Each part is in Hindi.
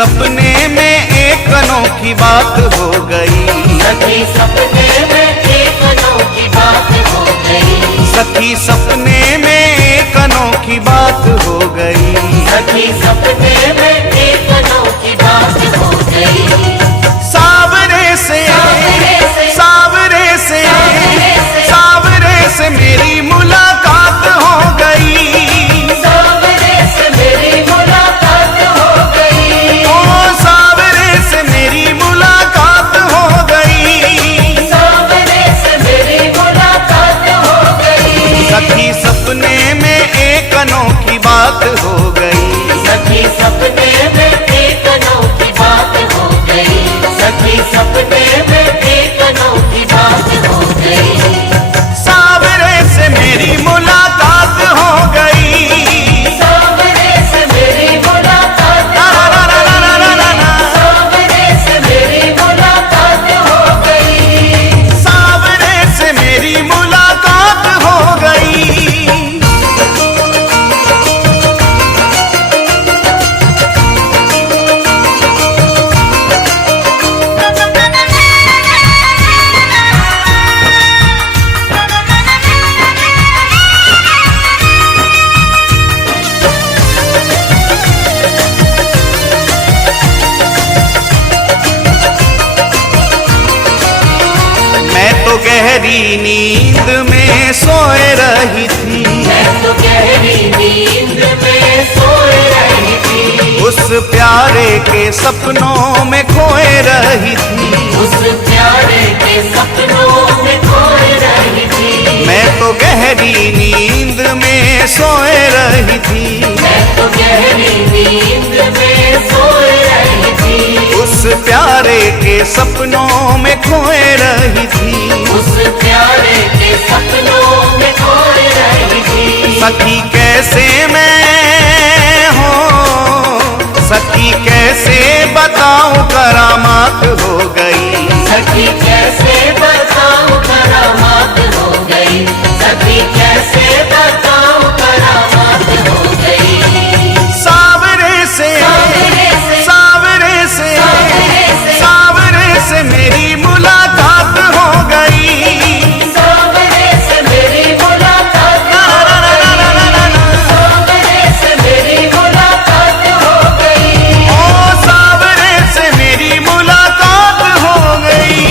सपने में एक अनोखी बात हो गई। सखी सपने में एक अनोखी बात हो गई। सखी सपने में एक अनोखी बात हो गई। सखी सपने में एक अनोखी बात हो गई। सावरे से सावरे से सावरे से मेरी मुलाकात हो गई। सावरे से मेरी मुलाकात हो गई। ओ सावरे से मेरी मुलाकात हो गई। सावरे से मेरी मुलाकात हो गई। सखी सपने में एक अनोखी बात हो गई। सखी सपने में एक अनोखी बात हो गई। सखी सपने में एक अनोखी बात हो गई। सावरे से मेरी मुलाकात हो गई। सावरे से मेरी मुलाकात हो गई। सावरे से मेरी मुलाकात हो गई। सावरे से मेरी मुलाकात हो गई। मैं तो गहरी नींद में सोए रही थी। मैं तो गहरी नींद में सोए रही थी। उस प्यारे के सपनों में खोए रही थी। उस प्यारे के सपनों में खोए रही थी। मैं तो गहरी नींद में सोए रही थी। मैं तो गहरी नींद में सोए रही थी। उस प्यारे के सपनों में खोए रही थी। उस प्यारे के सपनों में खोए रही थी। सखी कैसे मैं हो, सखी कैसे बताऊं करामात हो गई। सखी कैसे बताऊं करामात हो गई। सखी कैसे बताऊं करामात हो गई। सावरे से सावरे से सावरे से मेरी मुलाकात हो गई। सावरे से मेरी मुलाकात हो गई। सावरे से मेरी मुलाकात हो गई। ओ सावरे से मेरी मुलाकात हो गई।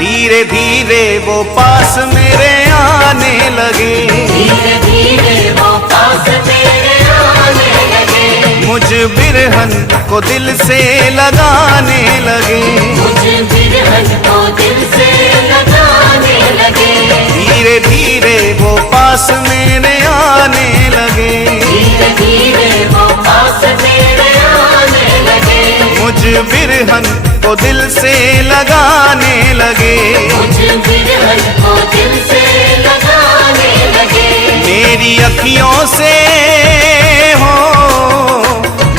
धीरे धीरे वो पास मेरे आने लगे। धीरे धीरे वो पास मेरे आने लगे। मुझ बिरहन को दिल से लगाने लगे। मुझे बिरहन को दिल से लगाने लगे। धीरे धीरे वो पास मेरे आने लगे। धीरे धीरे वो पास मेरे आने लगे। मुझ बिरहन को दिल से लगाने लगे। मुझे बिरहन को दिल से लगाने लगे। मेरी अखियों से हो,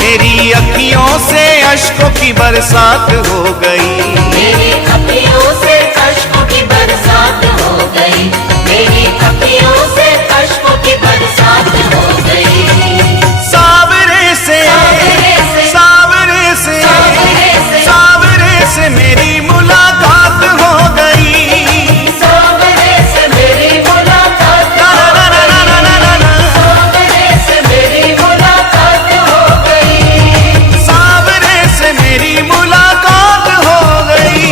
मेरी अखियों से अश्कों की बरसात हो गई। मेरी अखियों से अश्कों की बरसात हो गई। मेरी अखियों से अश्कों की बरसात हो गई। सावरे से सावरे से सावरे से मेरी मुलाकात हो गई। सावरे से मेरी मुलाकात हो गई। सावरे से मेरी मुलाकात हो गई। सावरे से मेरी मुलाकात हो गई।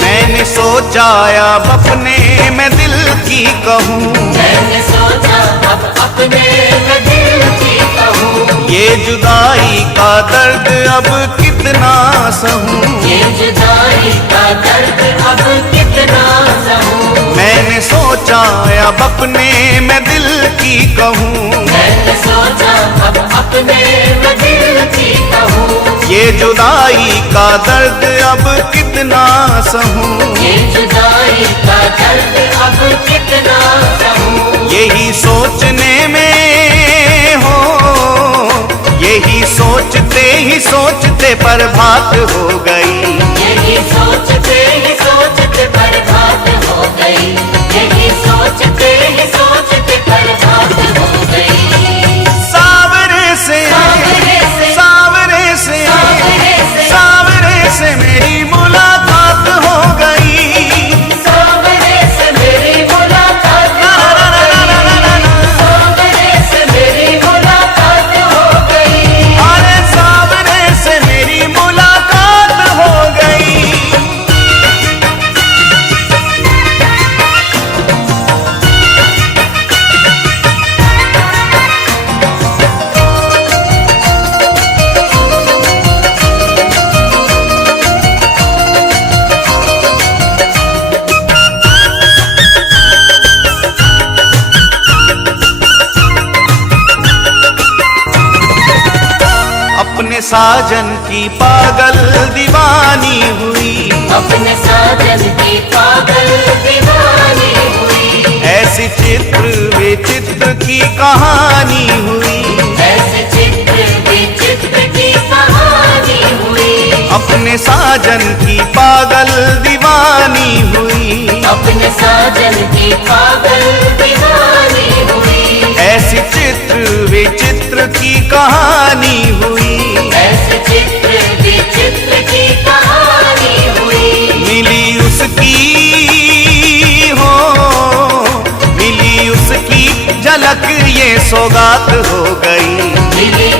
मैंने सोचा अब अपने मैं दिल की कहूँ, मैंने सोचा अब अपने मैं दिल की कहूँ। ये जुदाई का दर्द अब कितना सहूँ, ये जुदाई का दर्द अब कितना सहूँ। मैंने सोचा अब अपने मैं दिल की कहूँ, मैंने सोचा अब अपने मैं दिल की कहूँ। ये जुदाई का दर्द अब कितना सहूँ, ये जुदाई का दर्द अब कितना सहूँ। यही सोचने में हो, यही सोचते ही सोचते बर्बाद हो गई। यही सोचते ही सोचते बर्बाद हो गई। यही सोचते ही सोचते बर्बाद हो गई। सावरे से सावरे से सावरे से सावरे से सावरे से मेरी मुलाकात हो गई। सावरे से मेरी मुलाकात हो गई। सावरे से मेरी मुलाकात हो गई। अरे सावरे से मेरी मुलाकात हो गई। अपने साजन की पागल दीवानी हुई, अपने साजन की पागल दीवानी हुई। ऐसी चित्र विचित्र की कहानी हुई। ऐसे चित्र विचित्र की कहानी हुई। अपने साजन की पागल दीवानी हुई, अपने साजन की पागल दीवानी हुई। ऐसी चित्र विचित्र की कहानी हुई। ऐसे चित्र विचित्र की कहानी हुई। मिली उसकी हो, मिली उसकी झलक ये सौगात हो गई। मिली